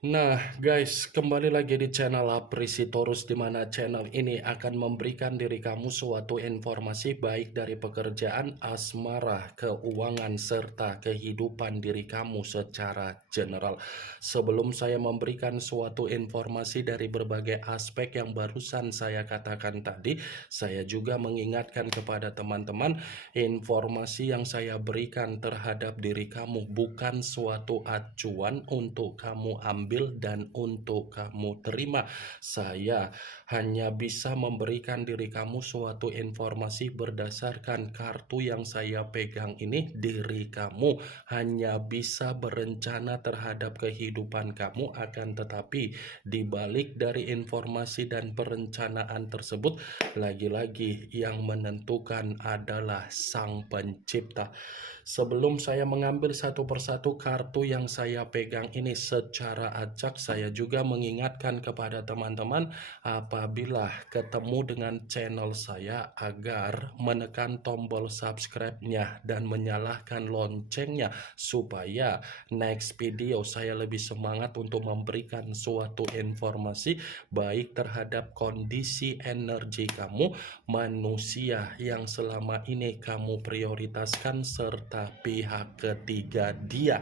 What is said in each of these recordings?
Nah, guys, kembali lagi di channel Aprisitorus, di mana channel ini akan memberikan diri kamu suatu informasi baik dari pekerjaan, asmara, keuangan, serta kehidupan diri kamu secara general. Sebelum saya memberikan suatu informasi dari berbagai aspek yang barusan saya katakan tadi, saya juga mengingatkan kepada teman-teman, informasi yang saya berikan terhadap diri kamu bukan suatu acuan untuk kamu ambil dan untuk kamu terima. Saya hanya bisa memberikan diri kamu suatu informasi berdasarkan kartu yang saya pegang ini. Diri kamu hanya bisa berencana terhadap kehidupan kamu, akan tetapi di balik dari informasi dan perencanaan tersebut, lagi-lagi yang menentukan adalah Sang Pencipta. Sebelum saya mengambil satu persatu kartu yang saya pegang ini secara acak, saya juga mengingatkan kepada teman-teman apabila ketemu dengan channel saya agar menekan tombol subscribe-nya dan menyalakan loncengnya supaya next video saya lebih semangat untuk memberikan suatu informasi baik terhadap kondisi energi kamu, manusia yang selama ini kamu prioritaskan, serta pihak ketiga dia.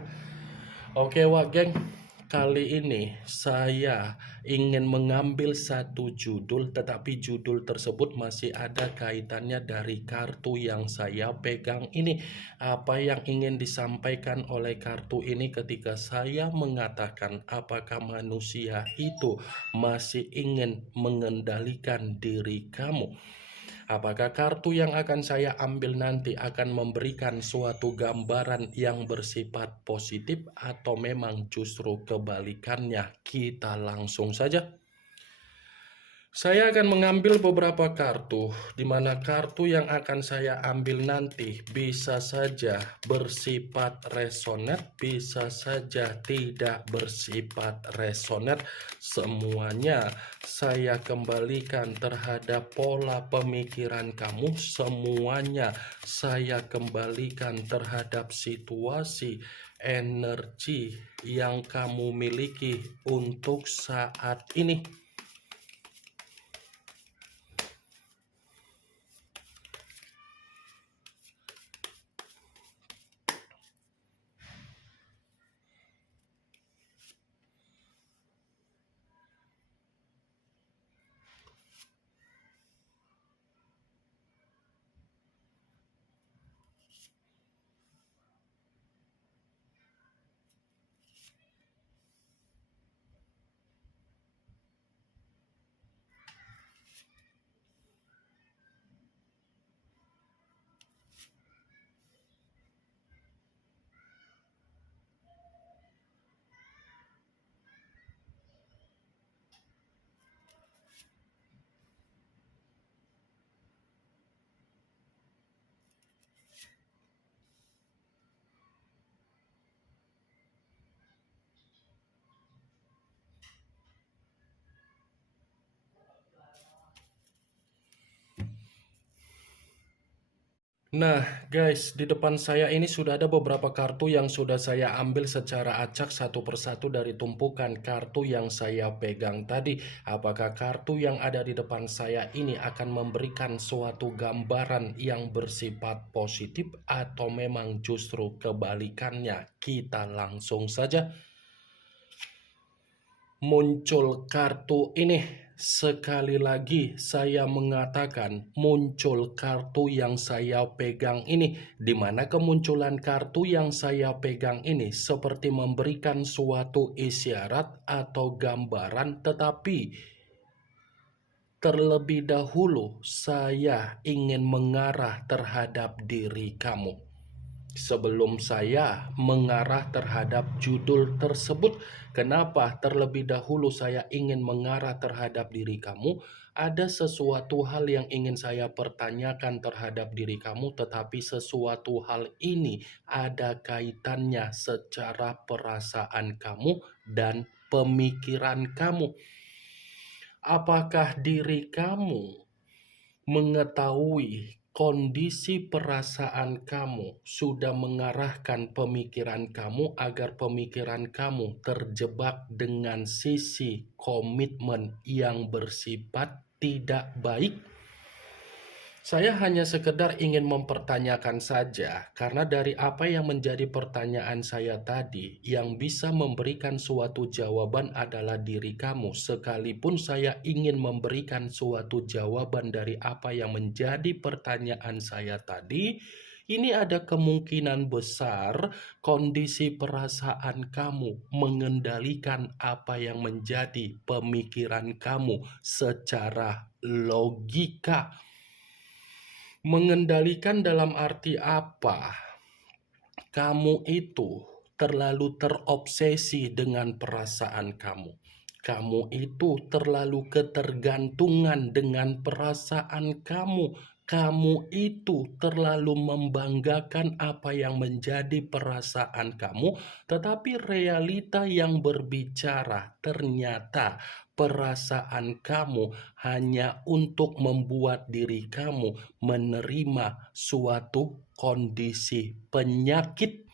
Oke wak geng, kali ini saya ingin mengambil satu judul, tetapi judul tersebut masih ada kaitannya dari kartu yang saya pegang ini. Apa yang ingin disampaikan oleh kartu ini ketika saya mengatakan apakah manusia itu masih ingin mengendalikan diri kamu? Apakah kartu yang akan saya ambil nanti akan memberikan suatu gambaran yang bersifat positif atau memang justru kebalikannya? Kita langsung saja. Saya akan mengambil beberapa kartu, di mana kartu yang akan saya ambil nanti bisa saja bersifat resonet, bisa saja tidak bersifat resonet. Semuanya saya kembalikan terhadap pola pemikiran kamu, semuanya saya kembalikan terhadap situasi energi yang kamu miliki untuk saat ini. Nah guys, di depan saya ini sudah ada beberapa kartu yang sudah saya ambil secara acak satu persatu dari tumpukan kartu yang saya pegang tadi. Apakah kartu yang ada di depan saya ini akan memberikan suatu gambaran yang bersifat positif atau memang justru kebalikannya? Kita langsung saja. Muncul kartu ini, sekali lagi saya mengatakan muncul kartu yang saya pegang ini, di mana kemunculan kartu yang saya pegang ini seperti memberikan suatu isyarat atau gambaran, tetapi terlebih dahulu saya ingin mengarah terhadap diri kamu. Sebelum saya mengarah terhadap judul tersebut, kenapa terlebih dahulu saya ingin mengarah terhadap diri kamu? Ada sesuatu hal yang ingin saya pertanyakan terhadap diri kamu, tetapi sesuatu hal ini ada kaitannya secara perasaan kamu dan pemikiran kamu. Apakah diri kamu mengetahui kondisi perasaan kamu sudah mengarahkan pemikiran kamu agar pemikiran kamu terjebak dengan sisi komitmen yang bersifat tidak baik. Saya hanya sekedar ingin mempertanyakan saja, karena dari apa yang menjadi pertanyaan saya tadi, yang bisa memberikan suatu jawaban adalah diri kamu. Sekalipun saya ingin memberikan suatu jawaban dari apa yang menjadi pertanyaan saya tadi, ini ada kemungkinan besar kondisi perasaan kamu mengendalikan apa yang menjadi pemikiran kamu secara logika. Mengendalikan dalam arti apa? Kamu itu terlalu terobsesi dengan perasaan kamu. Kamu itu terlalu ketergantungan dengan perasaan kamu. Kamu itu terlalu membanggakan apa yang menjadi perasaan kamu, tetapi realita yang berbicara ternyata perasaan kamu hanya untuk membuat diri kamu menerima suatu kondisi penyakit.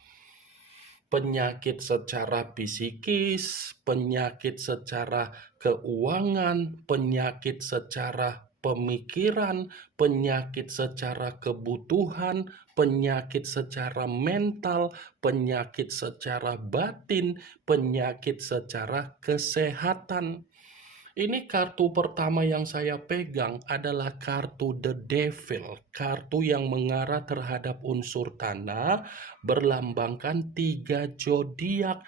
Penyakit secara psikis, penyakit secara keuangan, penyakit secara pemikiran, penyakit secara kebutuhan, penyakit secara mental, penyakit secara batin, penyakit secara kesehatan. Ini kartu pertama yang saya pegang adalah kartu The Devil, kartu yang mengarah terhadap unsur tanah, berlambangkan 3 zodiak,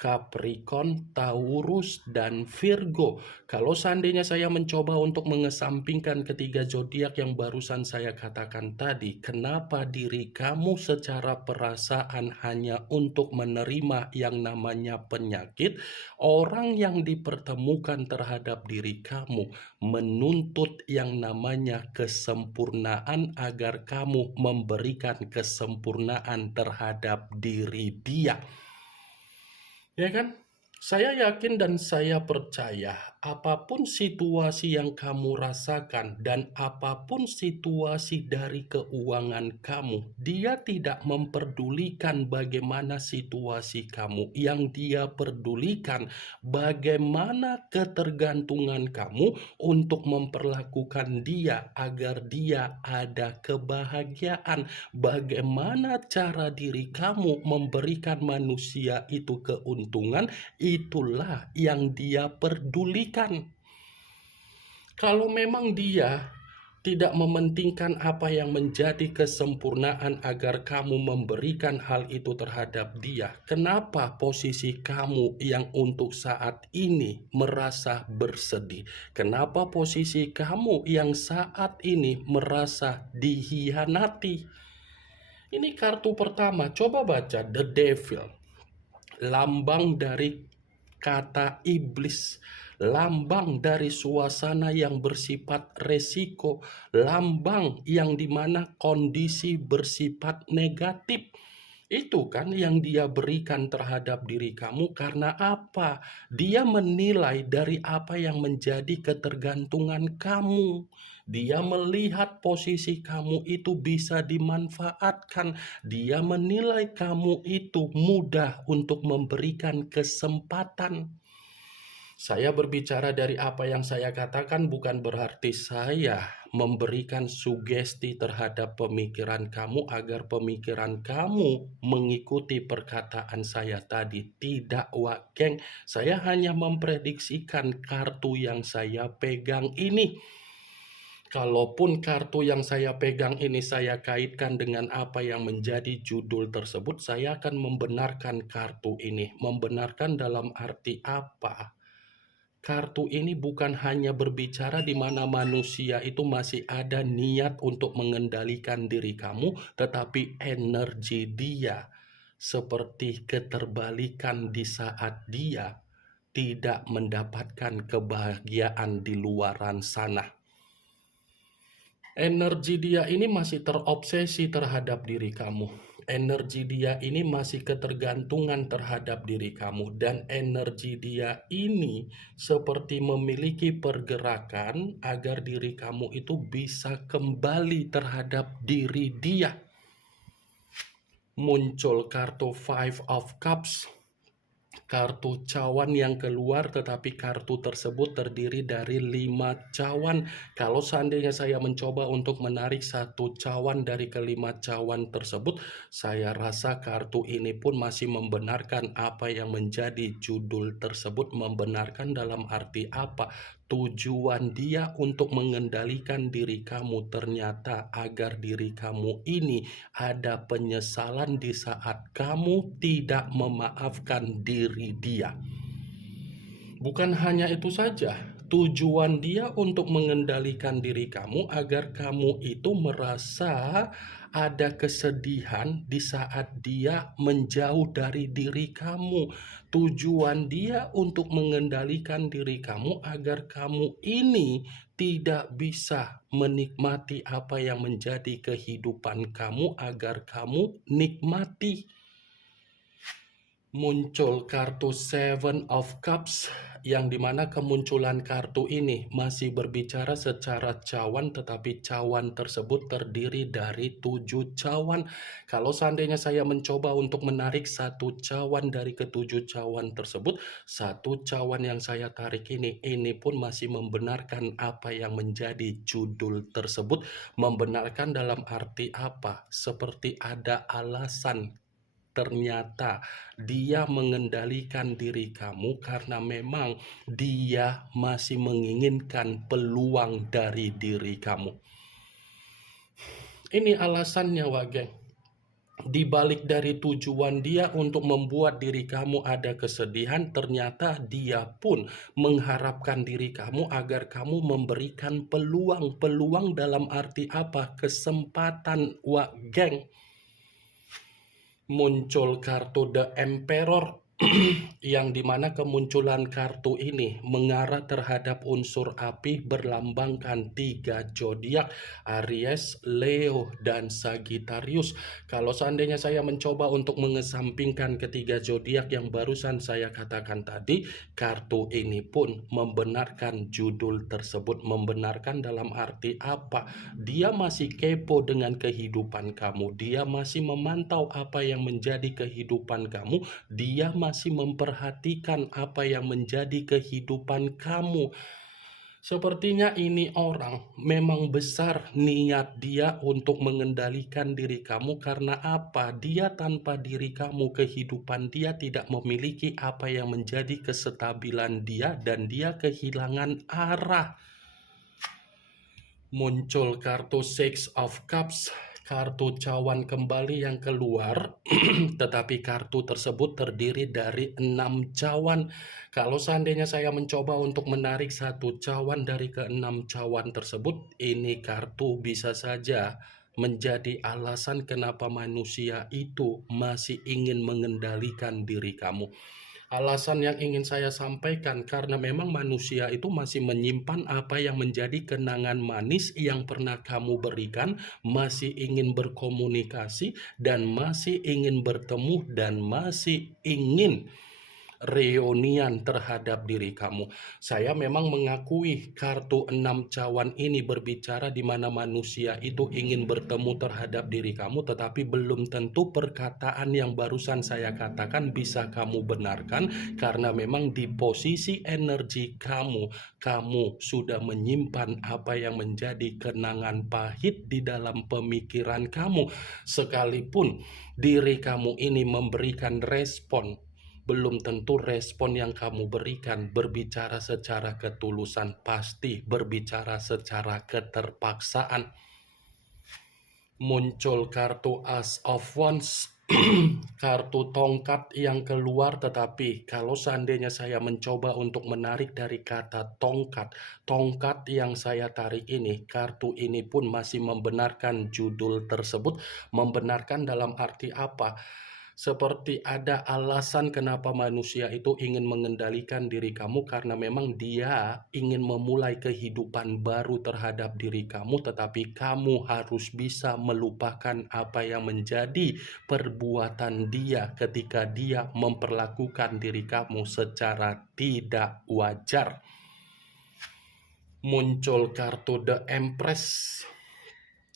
Capricorn, Taurus, dan Virgo. Kalau seandainya saya mencoba untuk mengesampingkan ketiga zodiak yang barusan saya katakan tadi, kenapa diri kamu secara perasaan hanya untuk menerima yang namanya penyakit? Orang yang dipertemukan terhadap diri kamu menuntut yang namanya kesempurnaan agar kamu memberikan kesempurnaan terhadap diri dia. Ya kan? Saya yakin dan saya percaya apapun situasi yang kamu rasakan dan apapun situasi dari keuangan kamu, dia tidak memperdulikan bagaimana situasi kamu. Yang dia pedulikan bagaimana ketergantungan kamu untuk memperlakukan dia agar dia ada kebahagiaan. Bagaimana cara diri kamu memberikan manusia itu keuntungan, itulah yang dia pedulikan. Kalau memang dia tidak mementingkan apa yang menjadi kesempurnaan agar kamu memberikan hal itu terhadap dia, kenapa posisi kamu yang untuk saat ini merasa bersedih? Kenapa posisi kamu yang saat ini merasa dihianati? Ini kartu pertama, coba baca The Devil, lambang dari kata iblis, lambang dari suasana yang bersifat resiko, lambang yang dimana kondisi bersifat negatif. Itu kan yang dia berikan terhadap diri kamu karena apa? Dia menilai dari apa yang menjadi ketergantungan kamu. Dia melihat posisi kamu itu bisa dimanfaatkan. Dia menilai kamu itu mudah untuk memberikan kesempatan. Saya berbicara dari apa yang saya katakan bukan berarti saya memberikan sugesti terhadap pemikiran kamu agar pemikiran kamu mengikuti perkataan saya tadi. Tidak, Wakeng. Saya hanya memprediksikan kartu yang saya pegang ini. Kalaupun kartu yang saya pegang ini saya kaitkan dengan apa yang menjadi judul tersebut, saya akan membenarkan kartu ini. Membenarkan dalam arti apa? Kartu ini bukan hanya berbicara di mana manusia itu masih ada niat untuk mengendalikan diri kamu, tetapi energi dia seperti keterbalikan di saat dia tidak mendapatkan kebahagiaan di luaran sana. Energi dia ini masih terobsesi terhadap diri kamu. Energi dia ini masih ketergantungan terhadap diri kamu, dan energi dia ini seperti memiliki pergerakan agar diri kamu itu bisa kembali terhadap diri dia. Muncul kartu Five of Cups, kartu cawan yang keluar, tetapi kartu tersebut terdiri dari 5 cawan. Kalau seandainya saya mencoba untuk menarik satu cawan dari kelima cawan tersebut, saya rasa kartu ini pun masih membenarkan apa yang menjadi judul tersebut. Membenarkan dalam arti apa? Tujuan dia untuk mengendalikan diri kamu ternyata agar diri kamu ini ada penyesalan di saat kamu tidak memaafkan diri dia. Bukan hanya itu saja, tujuan dia untuk mengendalikan diri kamu agar kamu itu merasa ada kesedihan di saat dia menjauh dari diri kamu. Tujuan dia untuk mengendalikan diri kamu agar kamu ini tidak bisa menikmati apa yang menjadi kehidupan kamu agar kamu nikmati. Muncul kartu Seven of Cups, yang dimana kemunculan kartu ini masih berbicara secara cawan, tetapi cawan tersebut terdiri dari 7 cawan. Kalau seandainya saya mencoba untuk menarik satu cawan dari ketujuh cawan tersebut, satu cawan yang saya tarik ini pun masih membenarkan apa yang menjadi judul tersebut. Membenarkan dalam arti apa? Seperti ada alasan. Ternyata dia mengendalikan diri kamu karena memang dia masih menginginkan peluang dari diri kamu. Ini alasannya, Wageng. Di balik dari tujuan dia untuk membuat diri kamu ada kesedihan, ternyata dia pun mengharapkan diri kamu agar kamu memberikan peluang dalam arti apa? Kesempatan, Wageng. Muncul kartu The Emperor, yang dimana kemunculan kartu ini mengarah terhadap unsur api, berlambangkan 3 zodiak, Aries, Leo, dan Sagittarius. Kalau seandainya saya mencoba untuk mengesampingkan ketiga zodiak yang barusan saya katakan tadi, kartu ini pun membenarkan judul tersebut. Membenarkan dalam arti apa? Dia masih kepo dengan kehidupan kamu, dia masih memantau apa yang menjadi kehidupan kamu, dia masih memperhatikan apa yang menjadi kehidupan kamu. Sepertinya ini orang memang besar niat dia untuk mengendalikan diri kamu. Karena apa? Dia tanpa diri kamu, kehidupan dia tidak memiliki apa yang menjadi kestabilan dia, dan dia kehilangan arah. Muncul kartu Six of Cups, kartu cawan kembali yang keluar, tetapi kartu tersebut terdiri dari 6 cawan. Kalau seandainya saya mencoba untuk menarik satu cawan dari ke-6 cawan tersebut, ini kartu bisa saja menjadi alasan kenapa manusia itu masih ingin mengendalikan diri kamu. Alasan yang ingin saya sampaikan karena memang manusia itu masih menyimpan apa yang menjadi kenangan manis yang pernah kamu berikan, masih ingin berkomunikasi dan masih ingin bertemu dan masih ingin reunian terhadap diri kamu. Saya memang mengakui kartu 6 cawan ini berbicara di mana manusia itu ingin bertemu terhadap diri kamu, tetapi belum tentu perkataan yang barusan saya katakan bisa kamu benarkan, karena memang di posisi energi kamu sudah menyimpan apa yang menjadi kenangan pahit di dalam pemikiran kamu. Sekalipun diri kamu ini memberikan respon, belum tentu respon yang kamu berikan berbicara secara ketulusan, pasti berbicara secara keterpaksaan. Muncul kartu As of Wands, kartu tongkat yang keluar, tetapi kalau seandainya saya mencoba untuk menarik dari kata tongkat yang saya tarik ini, kartu ini pun masih membenarkan judul tersebut. Membenarkan dalam arti apa? Seperti ada alasan kenapa manusia itu ingin mengendalikan diri kamu karena memang dia ingin memulai kehidupan baru terhadap diri kamu, tetapi kamu harus bisa melupakan apa yang menjadi perbuatan dia ketika dia memperlakukan diri kamu secara tidak wajar. Muncul kartu The Empress.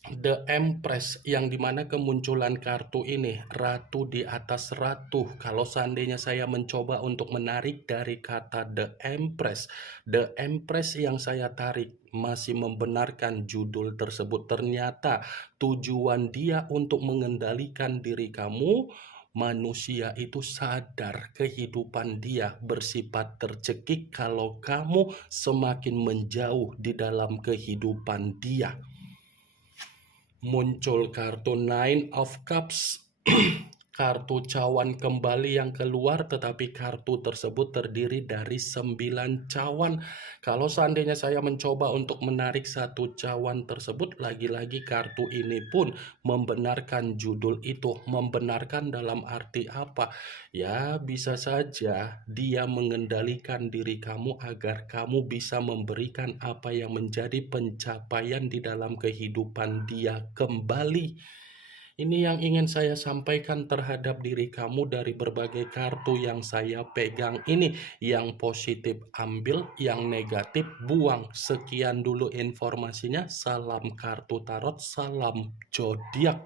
The Empress, yang dimana kemunculan kartu ini ratu di atas ratu. Kalau seandainya saya mencoba untuk menarik dari kata The Empress yang saya tarik masih membenarkan judul tersebut. Ternyata tujuan dia untuk mengendalikan diri kamu. Manusia itu sadar kehidupan dia bersifat tercekik kalau kamu semakin menjauh di dalam kehidupan dia. Muncul kartu Nine of Cups. Kartu cawan kembali yang keluar, tetapi kartu tersebut terdiri dari 9 cawan. Kalau seandainya saya mencoba untuk menarik satu cawan tersebut, lagi-lagi kartu ini pun membenarkan judul itu. Membenarkan dalam arti apa? Ya, bisa saja dia mengendalikan diri kamu agar kamu bisa memberikan apa yang menjadi pencapaian di dalam kehidupan dia kembali. Ini yang ingin saya sampaikan terhadap diri kamu dari berbagai kartu yang saya pegang ini. Yang positif ambil, yang negatif buang. Sekian dulu informasinya. Salam kartu tarot, salam zodiak.